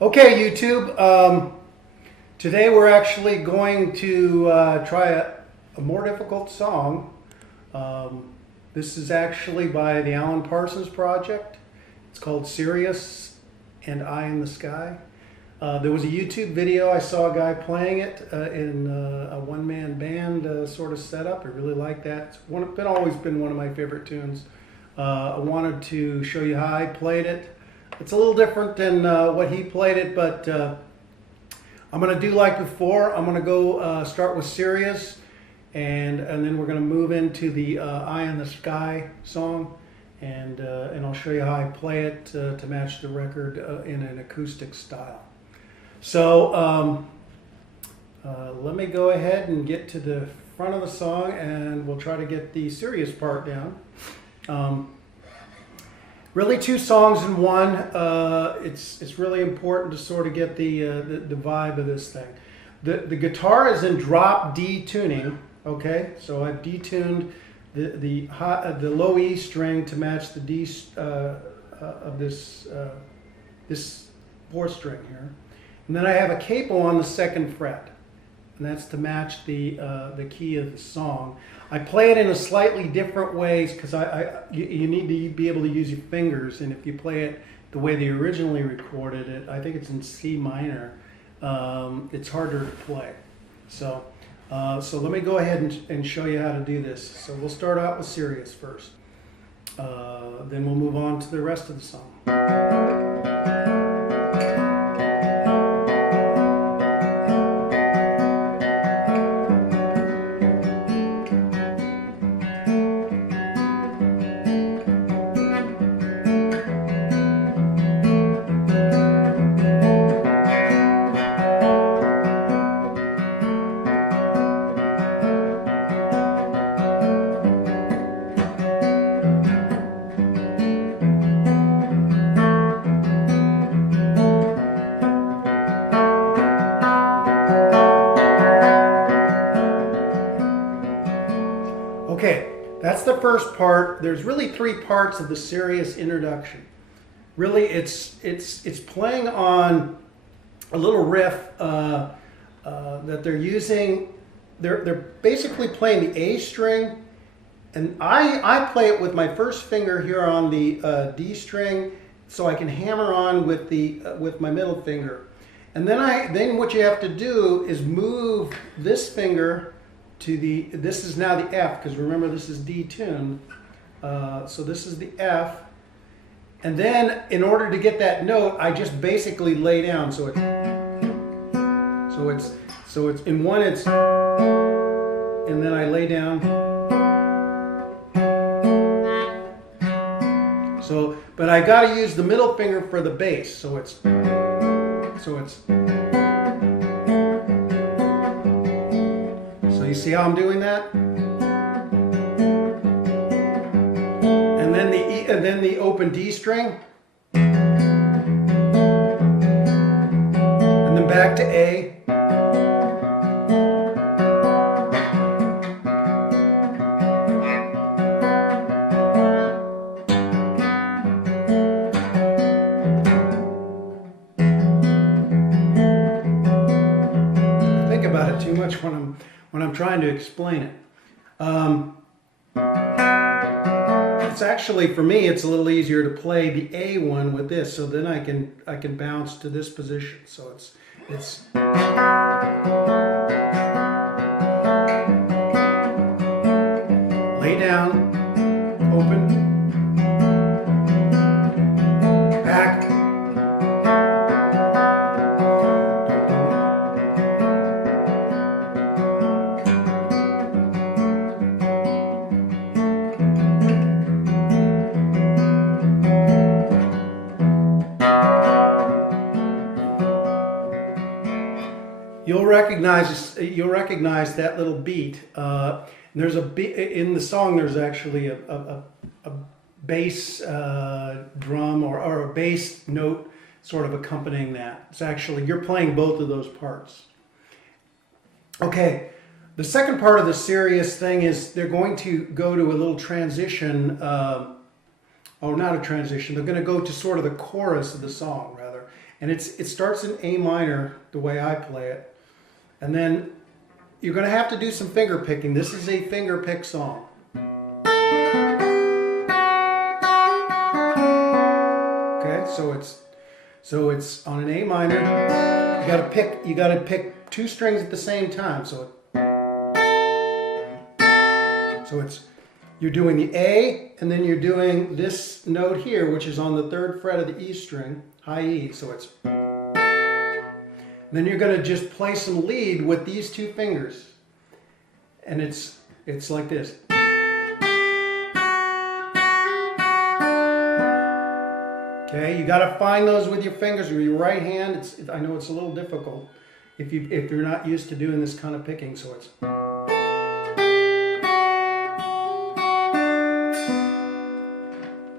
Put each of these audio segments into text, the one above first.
Okay, YouTube. Today we're actually going to try a more difficult song. This is actually by the Alan Parsons project. It's called Sirius and Eye in the Sky. There was a YouTube video. I saw a guy playing it in a one-man band sort of setup. I really like that. It's always been one of my favorite tunes. I wanted to show you how I played it. It's a little different than what he played it, but I'm going to do like before. I'm going to go start with Sirius, and then we're going to move into the Eye in the Sky song, and I'll show you how I play it to match the record in an acoustic style. So let me go ahead and get to the front of the song, and we'll try to get the Sirius part down. Really two songs in one. It's really important to sort of get the vibe of this thing. The guitar is in drop D tuning. Okay, so I've detuned the low E string to match the D of this fourth string here, and then I have a capo on the second fret, and that's to match the key of the song. I play it in a slightly different ways because you need to be able to use your fingers, and if you play it the way they originally recorded it, I think it's in C minor, it's harder to play. So let me go ahead and show you how to do this. So we'll start out with Sirius first. Then we'll move on to the rest of the song. Okay, that's the first part. There's really three parts of the Sirius introduction. Really, it's playing on a little riff that they're using. They're basically playing the A string, and I play it with my first finger here on the D string, so I can hammer on with my middle finger. And then what you have to do is move this finger to this is now the F, because remember this is D tuned, so this is the F, and then in order to get that note I just basically lay down, so it's in one, it's, and then I lay down, but I got to use the middle finger for the bass, so it's you see how I'm doing that? And then the E, and then the open D string. And then back to A. I think about it too much when I'm trying to explain it. It's actually, for me, it's a little easier to play the A one with this, so then I can bounce to this position. So it's lay down, open, back. You'll recognize that little beat. There's a beat in the song. There's actually a bass drum or a bass note sort of accompanying that. It's actually, you're playing both of those parts. Okay, the second part of the Sirius thing is they're going to go to a little transition. Oh, not a transition. They're going to go to sort of the chorus of the song, rather. And it starts in A minor, the way I play it. And then you're going to have to do some finger picking. This is a finger pick song. Okay, so it's on an A minor. You got to pick two strings at the same time. So you're doing the A, and then you're doing this note here, which is on the 3rd fret of the E string, high E. So it's. Then you're going to just play some lead with these two fingers, and it's like this. Okay, you got to find those with your fingers or your right hand. I know it's a little difficult if you're not used to doing this kind of picking. So it's.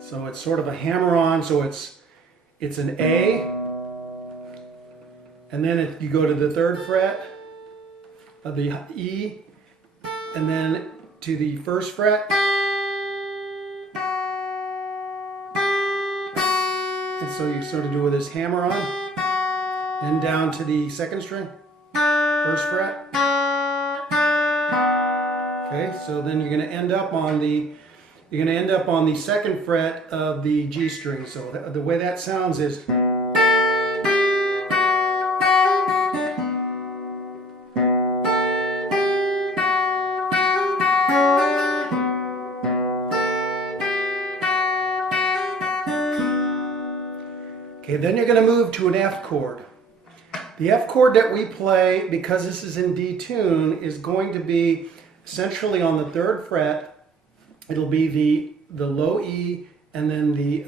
So it's sort of a hammer-on. So it's an A, and then you go to the 3rd fret of the E, and then to the 1st fret, and so you sort of do with this hammer-on, and down to the 2nd string, 1st fret. Okay, so then you're going to end up on the 2nd fret of the G string. So the way that sounds is. Okay, then you're going to move to an F chord. The F chord that we play, because this is in D tune, is going to be essentially on the 3rd fret. It'll be the low E and then the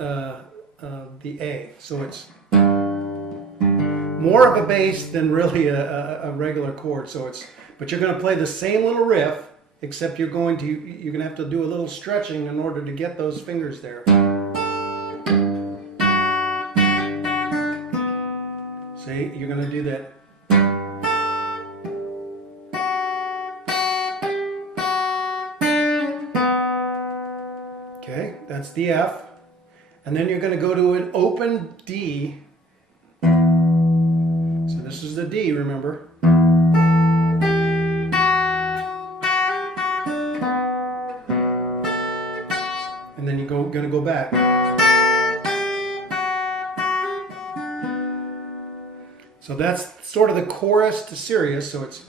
A. So it's more of a bass than really a regular chord. But you're going to play the same little riff, except you're going to have to do a little stretching in order to get those fingers there. See, you're going to do that. Okay, that's the F. And then you're going to go to an open D. So this is the D, remember? And then you're going to go back. So that's sort of the chorus to Sirius, so it's.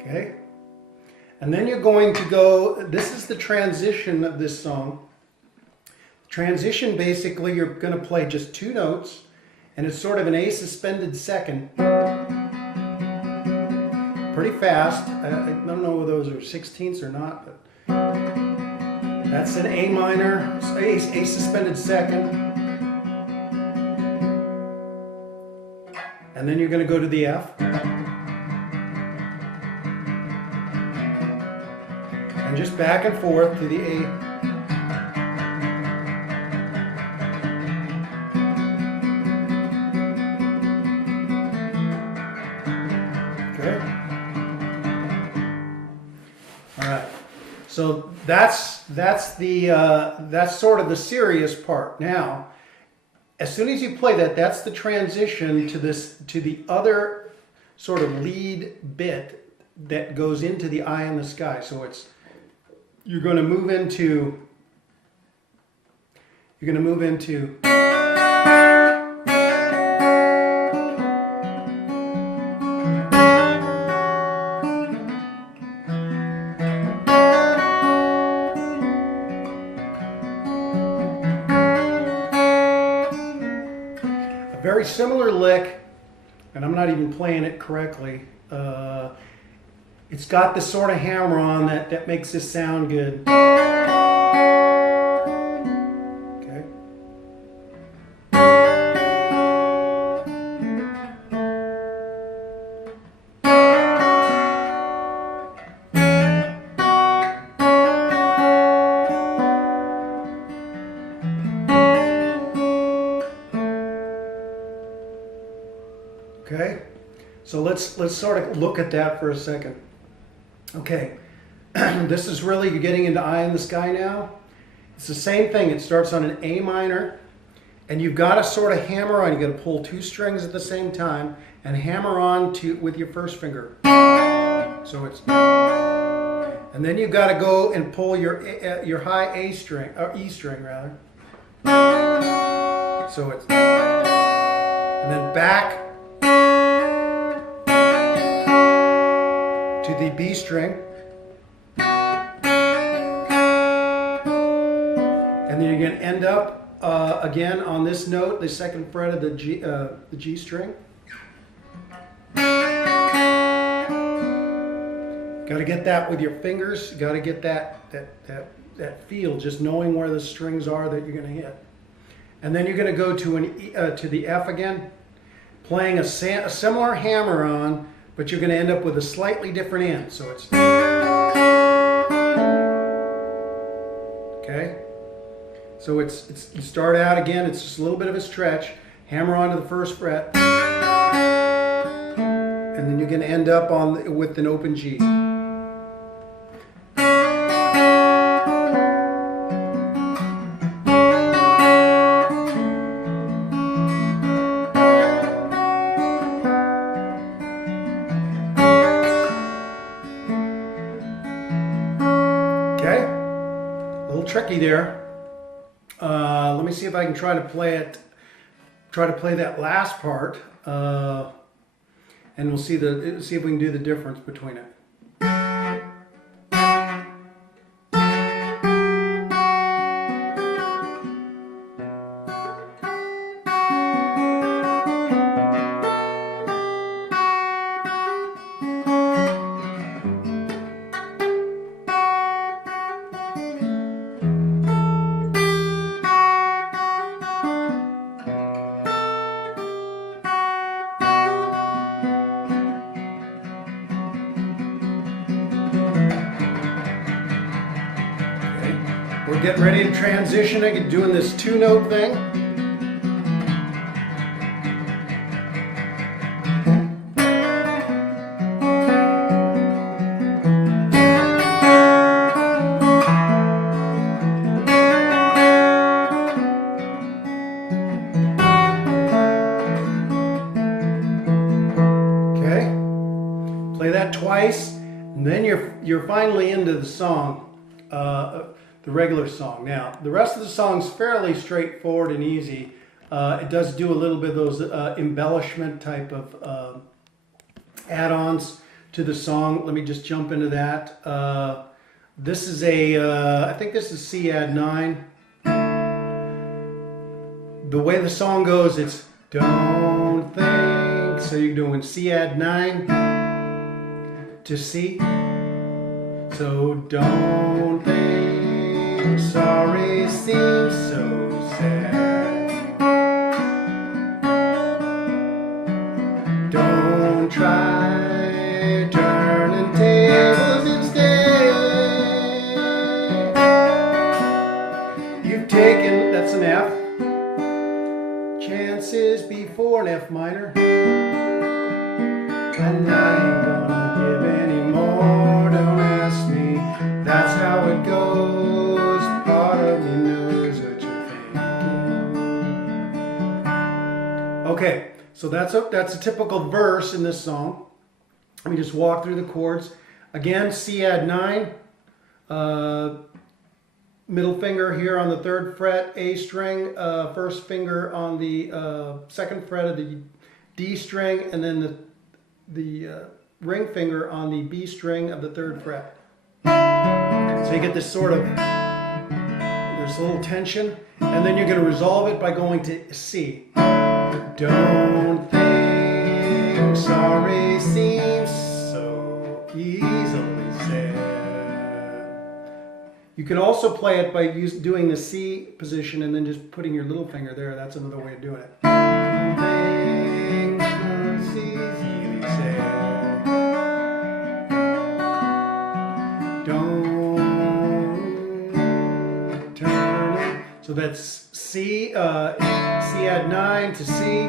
Okay, and then you're going to go, this is the transition of this song. Transition, basically, you're going to play just 2 notes, and it's sort of an A suspended second. Pretty fast. I don't know whether those are 16ths or not, but that's an A minor, A suspended second. And then you're going to go to the F. And just back and forth to the A. So that's sort of the Sirius part. Now, as soon as you play that, that's the transition to the other sort of lead bit that goes into the eye in the sky. So you're going to move into a very similar lick, and I'm not even playing it correctly. It's got this sort of hammer on that makes this sound good. Okay. Okay, so let's sort of look at that for a second. Okay, this is really, you're getting into Eye in the Sky now. It's the same thing. It starts on an A minor, and you've got to sort of hammer on. You got to pull two strings at the same time and hammer on with your first finger. So it's, and then you've got to go and pull your high A string, or E string rather. So it's, and then back to the B string, and then you're going to end up again on this note, the second fret of the G string. Got to get that with your fingers. Got to get that feel, just knowing where the strings are that you're going to hit. And then you're going to go to the F again, playing a similar hammer on, but you're going to end up with a slightly different end. So it's, okay. So it's you start out again. It's just a little bit of a stretch. Hammer onto the first fret, and then you're going to end up with an open G. Tricky there. Let me see if I can try to play that last part, and we'll see if we can do the difference between it. We're getting ready to transition. I'm doing this two-note thing. Okay. Play that twice, and then you're finally into the song. The regular song. Now, the rest of the song's fairly straightforward and easy. It does do a little bit of those embellishment type of add-ons to the song. Let me just jump into that. This is I think this is C add 9. The way the song goes, it's don't think. So you're doing C add 9 to C. So don't think. Sorry seems so sad. Don't try turning tables instead. You've taken, that's an F, chances before an F minor, and I ain't gonna give any more. Don't ask me, that's how it goes. Okay, so that's a typical verse in this song. Let me just walk through the chords. Again, C add 9, middle finger here on the 3rd fret, A string, first finger on the 2nd fret of the D string, and then the ring finger on the B string of the 3rd fret. So you get this sort of, there's a little tension, and then you're going to resolve it by going to C. Don't think sorry seems so easily said. You can also play it by doing the C position and then just putting your little finger there. That's another way of doing it. Don't think so easily said. Don't turn it. So that's C, C add 9 to C,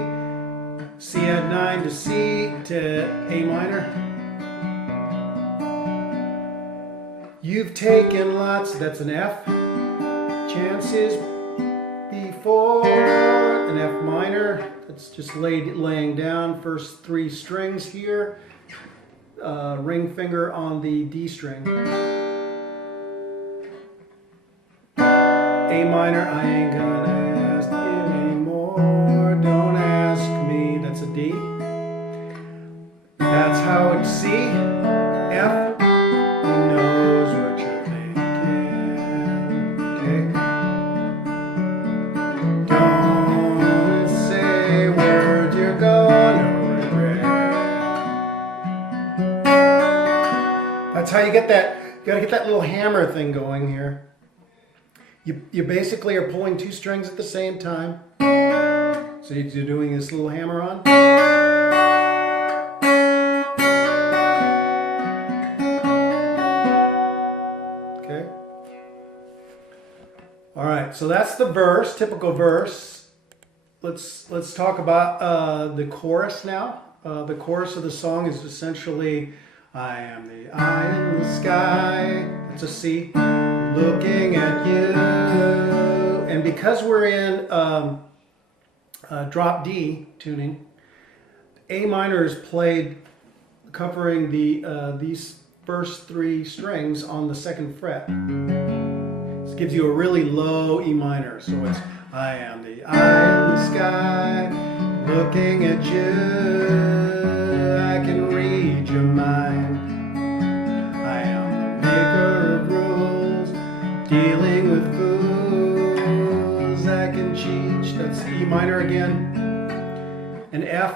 C add 9 to C to A minor. You've taken lots, that's an F. Chances before an F minor. That's just laying down first 3 strings here. Ring finger on the D string. A minor, I ain't gonna ask you anymore. Don't ask me, that's a D. That's how it's C. F, he knows what you're thinking. Okay. Don't say words you're gonna regret. That's how you get that. You gotta get that little hammer thing going here. You basically are pulling 2 strings at the same time. So you're doing this little hammer on. Okay. All right, so that's the verse, typical verse. Let's talk about the chorus now. The chorus of the song is essentially, I am the eye in the sky. That's a C. Looking at you. And because we're in drop D tuning, A minor is played covering these first 3 strings on the 2nd fret. This gives you a really low E minor. So it's I am the eye in the sky, looking at you. I can read your mind. I am the maker of rules, dealing with fools. I can cheat. That's E minor again. And F,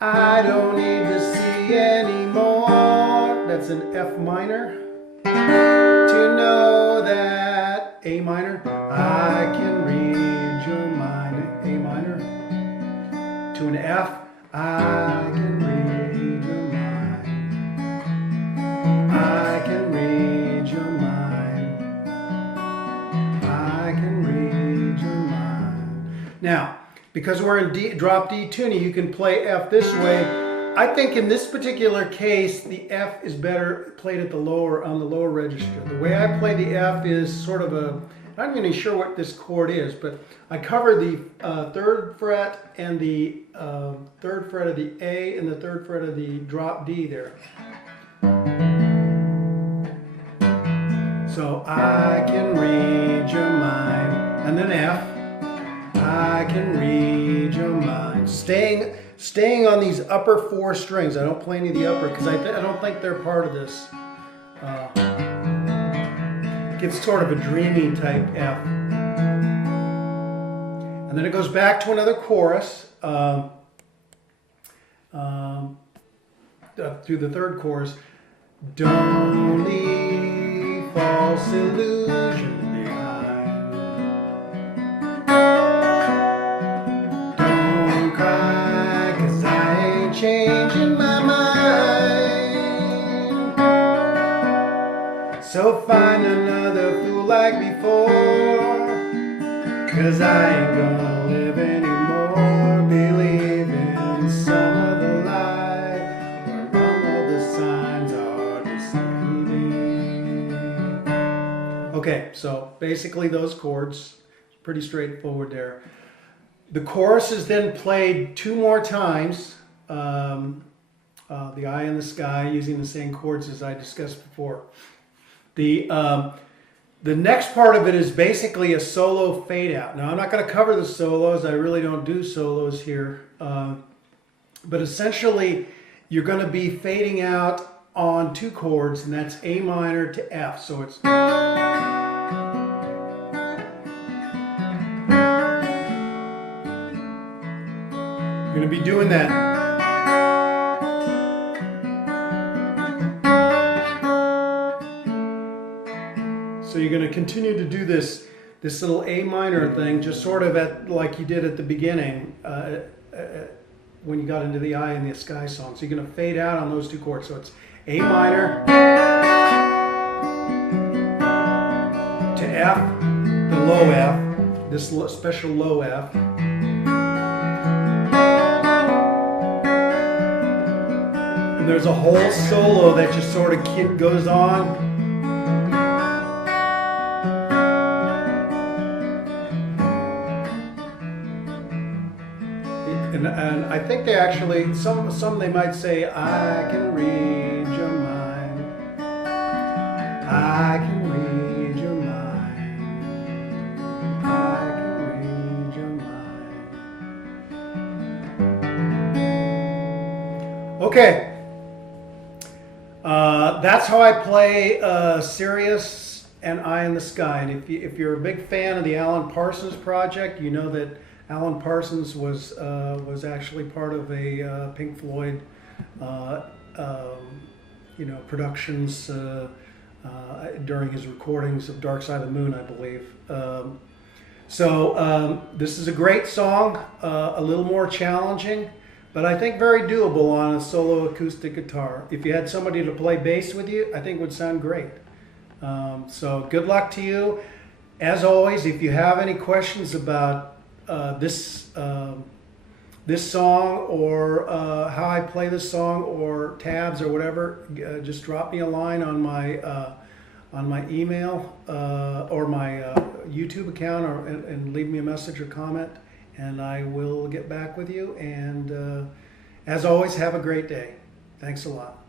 I don't need to see anymore. That's an F minor. To know that A minor, I can read your mind. A minor. To an F, I can read your mind. I can read your mind. I can read your mind. Now, because we're in drop D tuning, you can play F this way. I think in this particular case, the F is better played at the lower, on the lower register. The way I play the F is sort of a, I'm not even sure what this chord is, but I cover the 3rd fret and the 3rd fret of the A and the 3rd fret of the drop D there. So I can read your mind, and then F, I can read your mind. Staying on these upper 4 strings. I don't play any of the upper because I don't think they're part of this. Gives sort of a dreamy type F. And then it goes back to another chorus through the 3rd chorus. Don't leave false illusions behind. Don't cry, 'cause I ain't changing my mind. So find another fool like before, 'cause I ain't gonna live anymore. Believe in some other lie, where all of the signs are deceiving. Okay, so basically those chords, pretty straightforward there. The chorus is then played 2 more times. The eye in the sky, using the same chords as I discussed before. The next part of it is basically a solo fade out. Now I'm not going to cover the solos. I really don't do solos here. But essentially you're going to be fading out on 2 chords, and that's A minor to F. So it's you're going to be doing that. So you're going to continue to do this little A minor thing, just sort of like you did at the beginning when you got into the Eye in the Sky song. So you're going to fade out on those 2 chords. So it's A minor to F, the low F, this special low F. And there's a whole solo that just sort of goes on. And I think they actually, some they might say, I can read your mind. I can read your mind. I can read your mind. Okay. That's how I play Sirius and Eye in the Sky. And if you're a big fan of the Alan Parsons project, you know that Alan Parsons was actually part of a Pink Floyd, productions during his recordings of Dark Side of the Moon, I believe. This is a great song, a little more challenging, but I think very doable on a solo acoustic guitar. If you had somebody to play bass with you, I think it would sound great. So good luck to you. As always, if you have any questions about this song or how I play this song or tabs or whatever, just drop me a line on my email or my YouTube account and leave me a message or comment, and I will get back with you. And as always, have a great day. Thanks a lot.